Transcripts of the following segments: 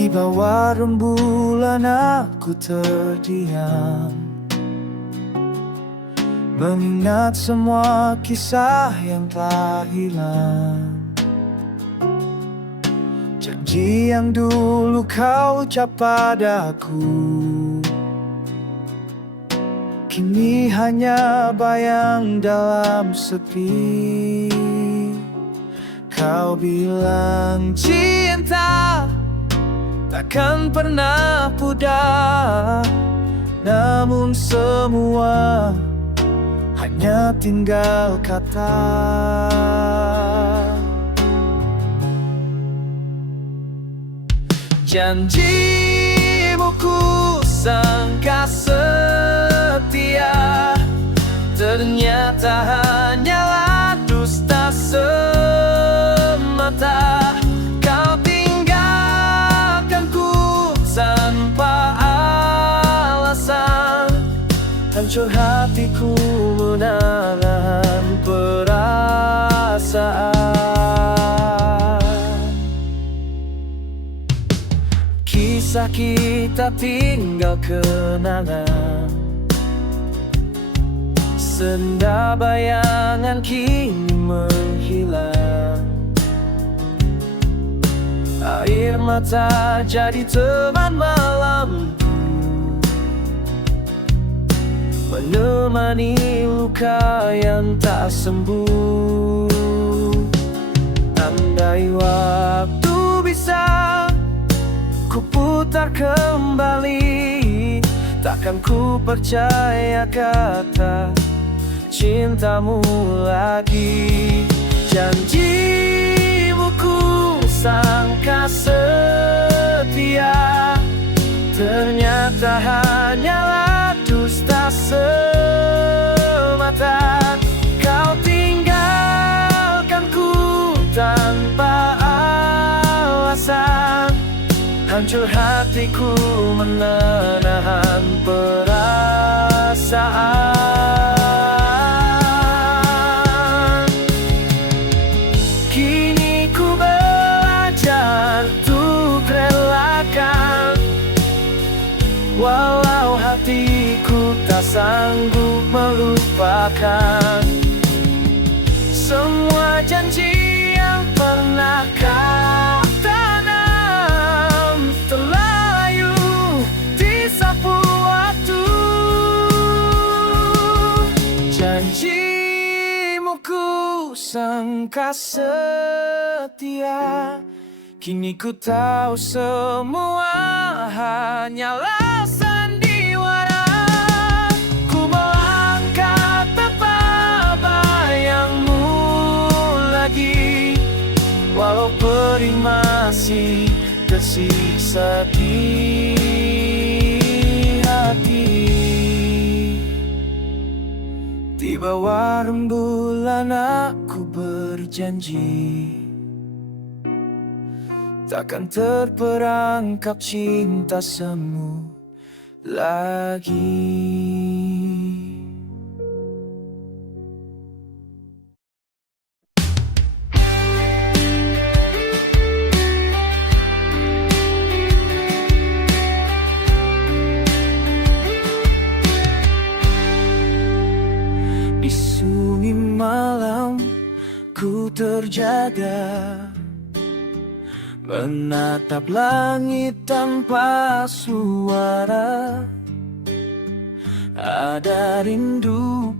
Di bawah rembulan aku terdiam, mengingat semua kisah yang telah hilang. Janji yang dulu kau ucap padaku kini hanya bayang dalam sepi. Kau bilang cinta takkan pernah pudar, namun semua hanya tinggal kata. Janjimu ku sangka setia, ternyata hanyalah dusta semata. Kau tinggalkanku tanpa alasan, hancur hatiku menahan perasaan. Kisah kita tinggal kenangan, senda bayangan kini menghilang. Air mata jadi teman malamku, menemani luka yang tak sembuh. Andai waktu bisa ku putar kembali, takkan ku percaya kata cintamu lagi. Janjimu ku sangka setia, ternyata hanyalah dusta semata. Kau tinggalkanku tanpa alasan, hancur hatiku menahan perasaan. Kini ku belajar untuk relakan, walau hatiku tak sanggup melupakan semua janji yang pernah kau tanam, terlayu disapu waktu. Janjimu ku sangka setia, kini ku tahu semua hanyalah sandiwara. Ku melangkah tanpa bayangmu lagi, walau perih masih tersisa di hati. Di bawah rembulan aku berjanji, takkan terperangkap cinta semu lagi. Di sunyi malam ku terjaga, menatap langit tanpa suara. Ada rindu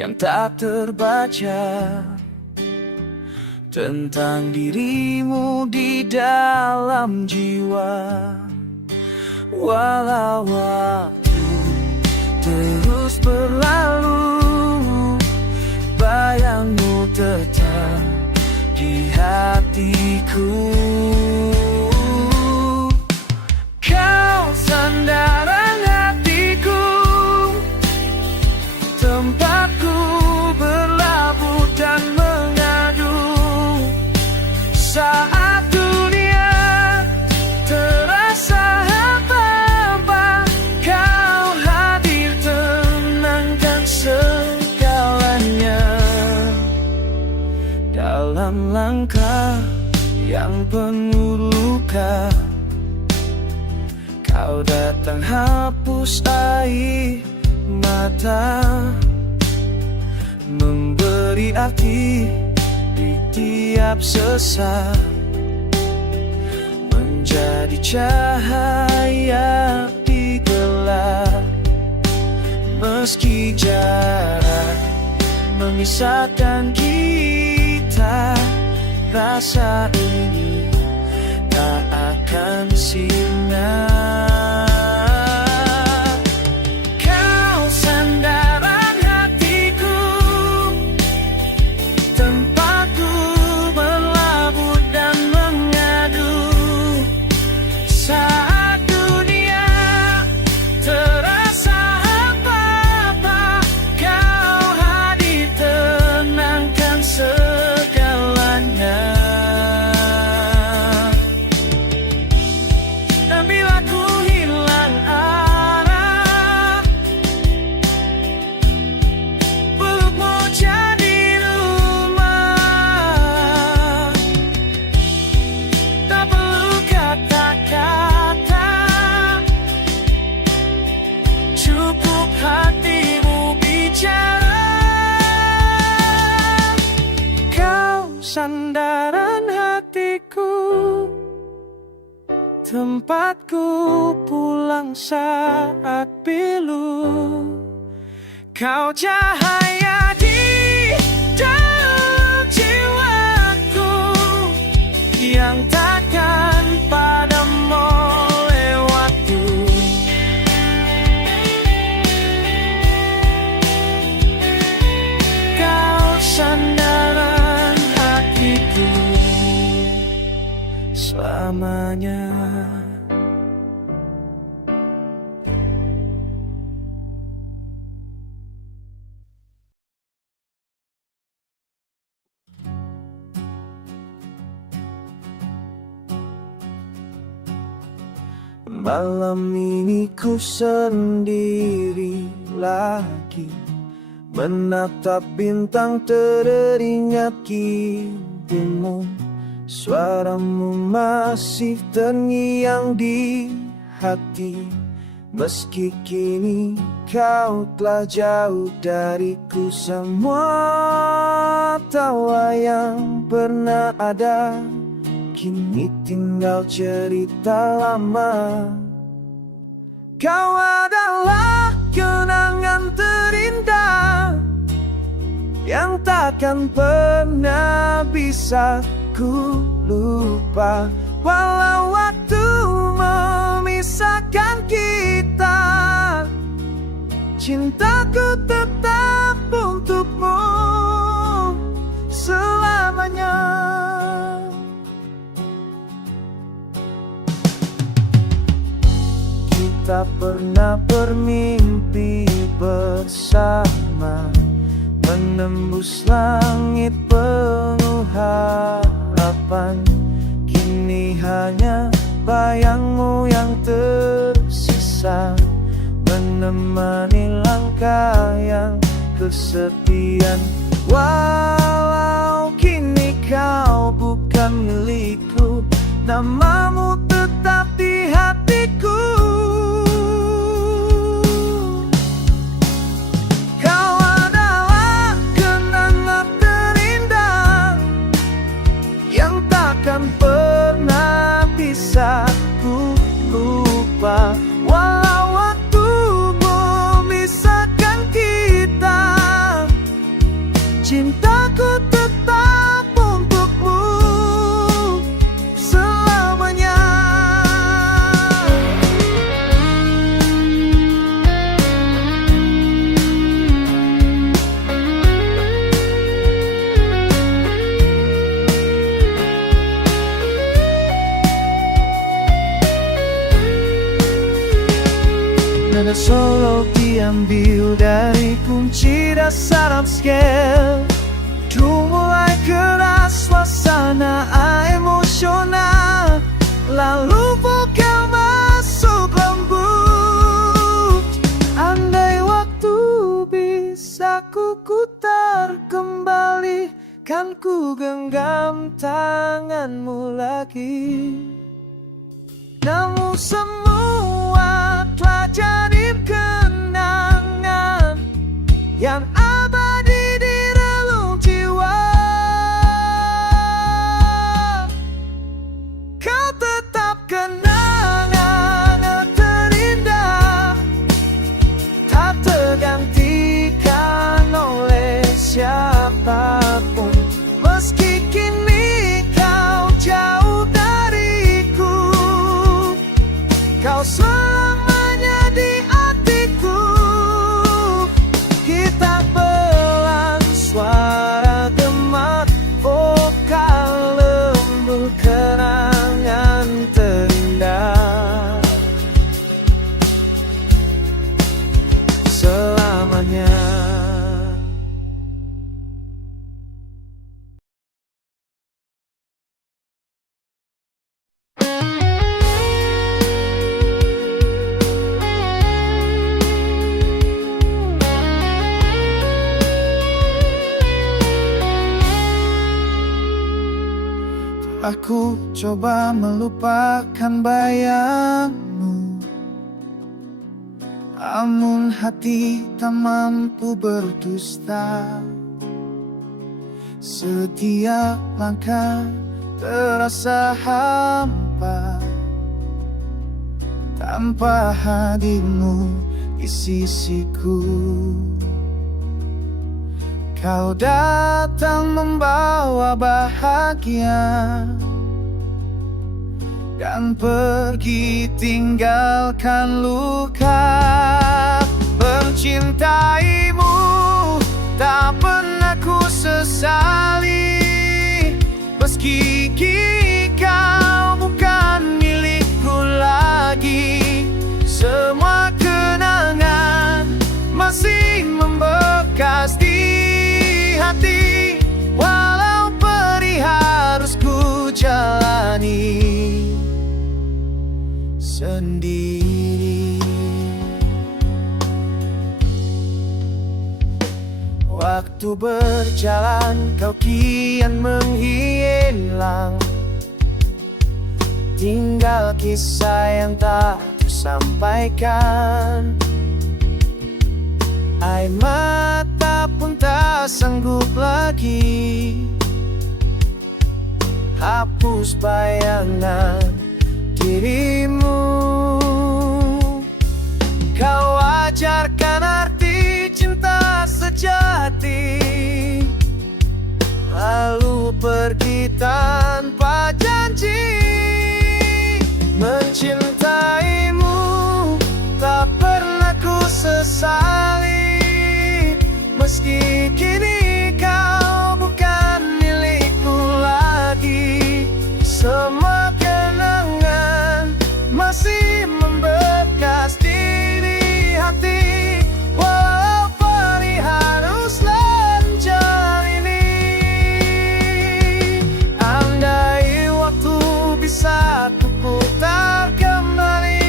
yang tak terbaca tentang dirimu di dalam jiwa. Walau waktu terus berlalu, bayangmu tetap di hatiku. Kau sandaran hatiku, tempatku berlabuh dan mengadu. Saat dunia terasa hampa, kau hadir tenangkan segalanya. Dalam langkah yang penuh luka, Kau datang hapus air mata, memberi arti di tiap sesak, menjadi cahaya di gelap. Meski jarak memisahkan kita, rasa ini tak akan sirna. Kau sandaran hatiku, tempatku berlabuh dan mengadu. Saat dunia terasa apa-apa, kau hadir tenangkan segalanya. Dan bila ku hilang arah, pelukmu jadi rumah. Tak perlu kata-kata, cukup hatimu bicara. Kau sandaran hatiku, tempatku pulang saat pilu. Kau cahaya di dalam jiwaku, yang takkan padam oleh waktu. Kau sandaran hatiku selamanya. Malam ini ku sendiri lagi, menatap bintang teringat kintimu. Suaramu masih terngiang di hati, meski kini kau telah jauh dariku. Semua tawa yang pernah ada kini tinggal cerita lama. Kau adalah kenangan terindah yang takkan pernah bisa ku lupa. Walau waktu memisahkan kita, cintaku tetap untukmu selamanya. Kita pernah bermimpi bersama, menembus langit penuh harapan. Kini hanya bayangmu yang tersisa, menemani langkah yang kesepian. Walau kini kau bukan milikku, namamu tetap di hatiku. Kau adalah kenangan terindah yang takkan pernah bisa ku lupa. Walau waktu memisahkan kita, cintaku tetap untukmu selamanya. Nada solo diambil dari kunci dasar upscale. Ku mulai keras suasana emosional, lalu vokal masuk lembut. Andai waktu bisa ku putar kembali, kan ku genggam tanganmu lagi. Namun semua telah jadi kenangan yang abadi di relung jiwa. Kau tetap kenangan terindah, tak tergantikan oleh siapapun. Meski kini kau jauh dariku, kau selamanya di hatiku. Kita pelan suara gemat, vokal lembut, kenangan terindah selamanya. Aku coba melupakan bayangmu, namun hati tak mampu berdusta. Setiap langkah terasa hampa tanpa hadirmu di sisiku. Kau datang membawa bahagia dan pergi tinggalkan luka. Mencintaimu tak pernah ku sesali, meski kini kau bukan milikku lagi. Semua kenangan masih membekas di hati, walau perih harus ku jalani sendiri. Waktu berjalan, kau kian menghilang, tinggal kisah yang tak tersampaikan. Air mata pun tak sanggup lagi hapus bayangan dirimu. Kau ajarkan arti cinta sejati, lalu pergi tanpa janji. Mencintaimu tak pernah ku sesali, meski kini kau bukan milikku lagi. Semua kenangan masih membekas di hati, walau perih haruslah menjalani. Andai waktu bisa ku putar kembali,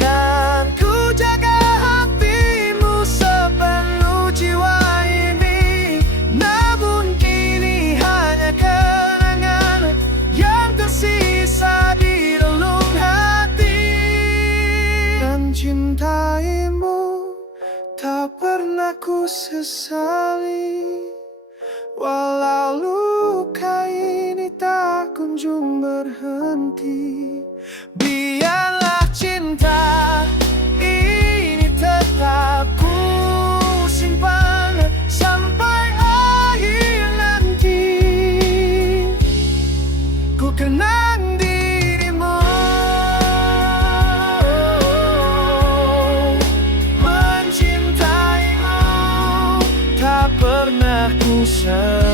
kan ku jaga hatimu sepenuh jiwa ini. Namun kini hanya kenangan yang tersisa di relung hati. Dan cintaimu tak pernah ku sesali, walau luka ini tak kunjung berhenti. Biarlah cinta ini tetap ku simpan sampai akhir nanti. Ku kenang dirimu, mencintaimu tak pernah ku sesali.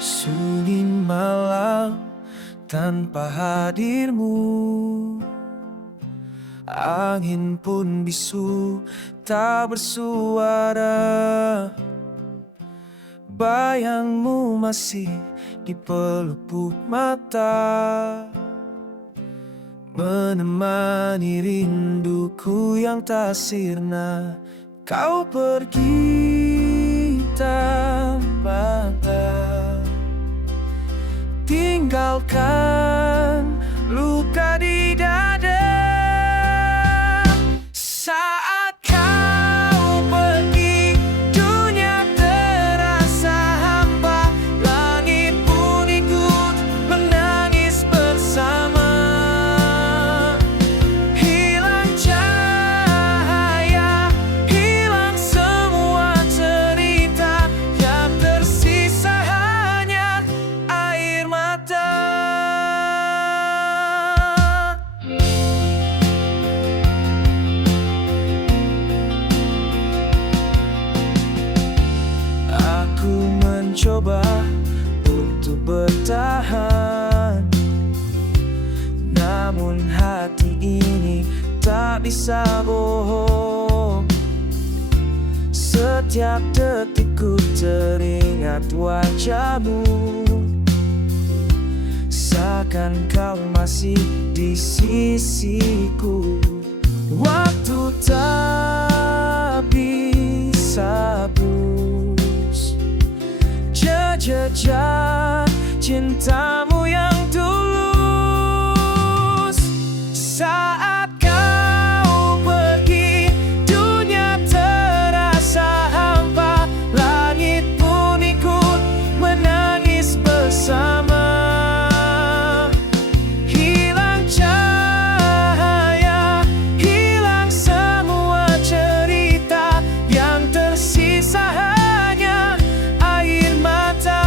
Sunyi malam tanpa hadirmu, angin pun bisu tak bersuara. bayangmu masih di pelupuk mata, menemani rinduku yang tak sirna. Kau pergi tanpa kata, tinggalkan luka di dada. Saat kau pergi, dunia terasa hampa. Langit pun ikut menangis bersama. Hilang cahaya, hilang semua cerita. Yang tersisa hanya air mata. Aku mencoba untuk bertahan, namun hati ini tak bisa bohong. Setiap detikku teringat wajahmu, seakan kau masih di sisiku. Waktu tak bisa hapus jejak cintamu yang tulus. Saat kau pergi, dunia terasa hampa. Langit pun ikut menangis bersama. Hilang cahaya, hilang semua cerita. Yang tersisa hanya air mata.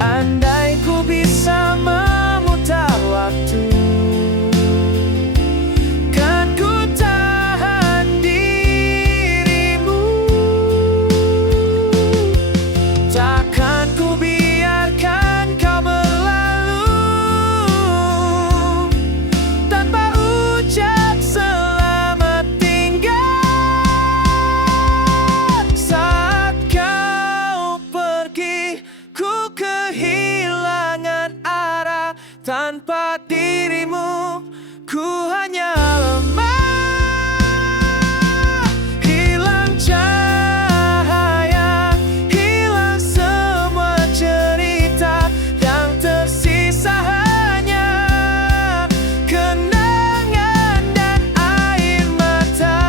Andai ku bisa memutar waktu, kan ku tahan dirimu. Takkan ku biarkan kau berlalu tanpa ucap selamat tinggal. Saat kau pergi, ku kehilangan arah. Tanpa dirimu, ku hanya lemah. Hilang cahaya, hilang semua cerita. Yang tersisa hanya kenangan dan air mata.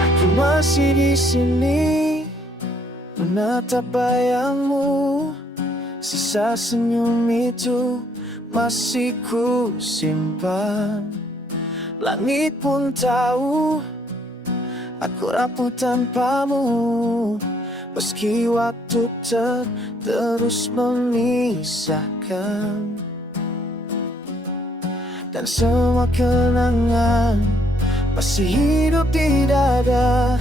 Aku masih di sini menatap bayangmu. Sisa senyum itu masih ku simpan. Langit pun tahu aku rapuh tanpamu. Meski waktu terus memisahkan, dan semua kenangan masih hidup di dada.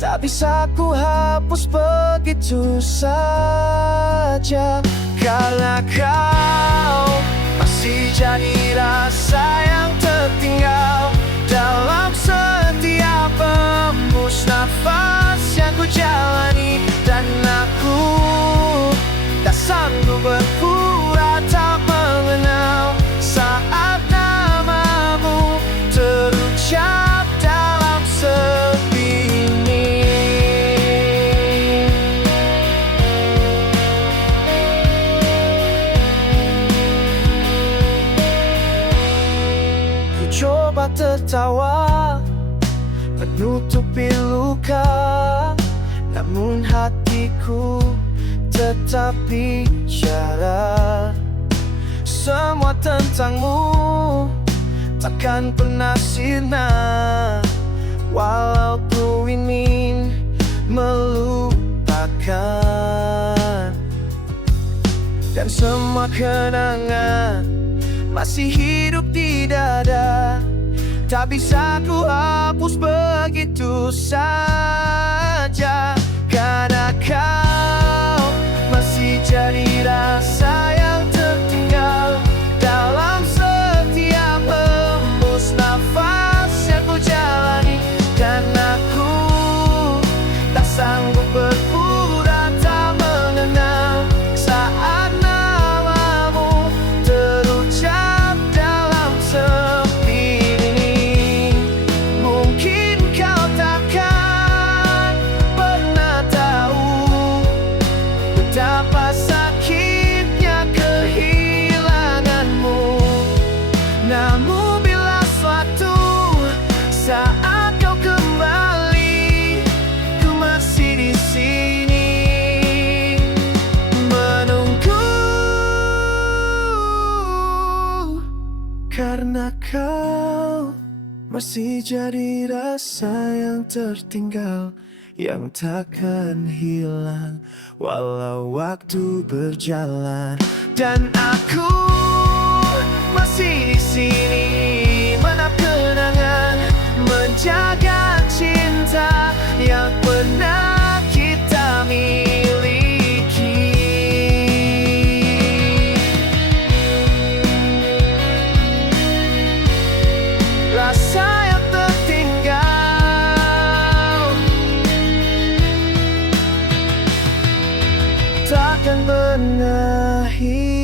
Tak bisa ku hapus begitu saja, karena kau masih jadi rasa yang tertinggal dalam setiap hembus nafas yang ku jalani. Dan aku tak sanggup berpura tak mengenal saat namamu terucap dalam sepi ini. Ku coba tertawa menutupi luka, namun hatiku tetap bicara. Semua tentangmu takkan pernah sirna, walau ku ingin melupakan. Dan semua kenangan masih hidup di dada, tak bisa ku hapus begitu saja. Karena kau masih jadi rasa yang tertinggal dalam setiap hembus nafas yang ku jalani. Dan aku tak sanggup berpura tak mengenal saat namamu terucap dalam sepi ini. Mungkin kau takkan pernah tahu betapa sakitnya kehilanganmu. Namun bila suatu saat kau kembali, ku masih di sini menunggu. Karena kau masih jadi rasa yang tertinggal, yang takkan hilang walau waktu berjalan. Dan aku masih di sini menatap kenangan, menjaga cinta yang pernah kita miliki. Rasa yang tertinggal takkan pernah hilang.